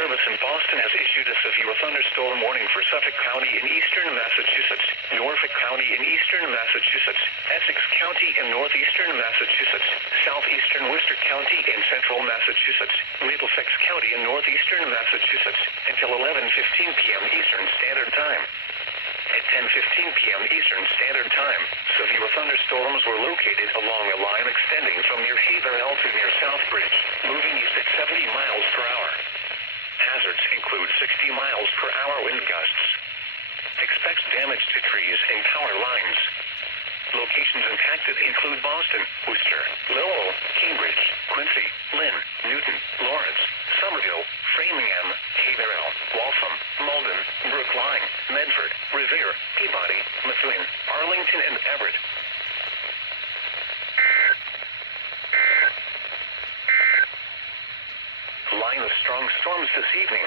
Service in Boston has issued a severe thunderstorm warning for Suffolk County in eastern Massachusetts, Norfolk County in eastern Massachusetts, Essex County in northeastern Massachusetts, southeastern Worcester County in central Massachusetts, Middlesex County in northeastern Massachusetts, until 11:15 p.m. Eastern Standard Time. At 10:15 p.m. Eastern Standard Time, severe thunderstorms were located along a line extending from near Haverhill to near Southbridge, moving east at 70 miles per hour. Hazards include 60 miles per hour wind gusts. Expect damage to trees and power lines. Locations impacted include Boston, Worcester, Lowell, Cambridge, Quincy, Lynn, Newton, Lawrence, Somerville, Framingham, Haverhill, Waltham, Malden, Brookline, Medford, Revere, Peabody, Methuen, Arlington, and Everett. Line of strong storms this evening.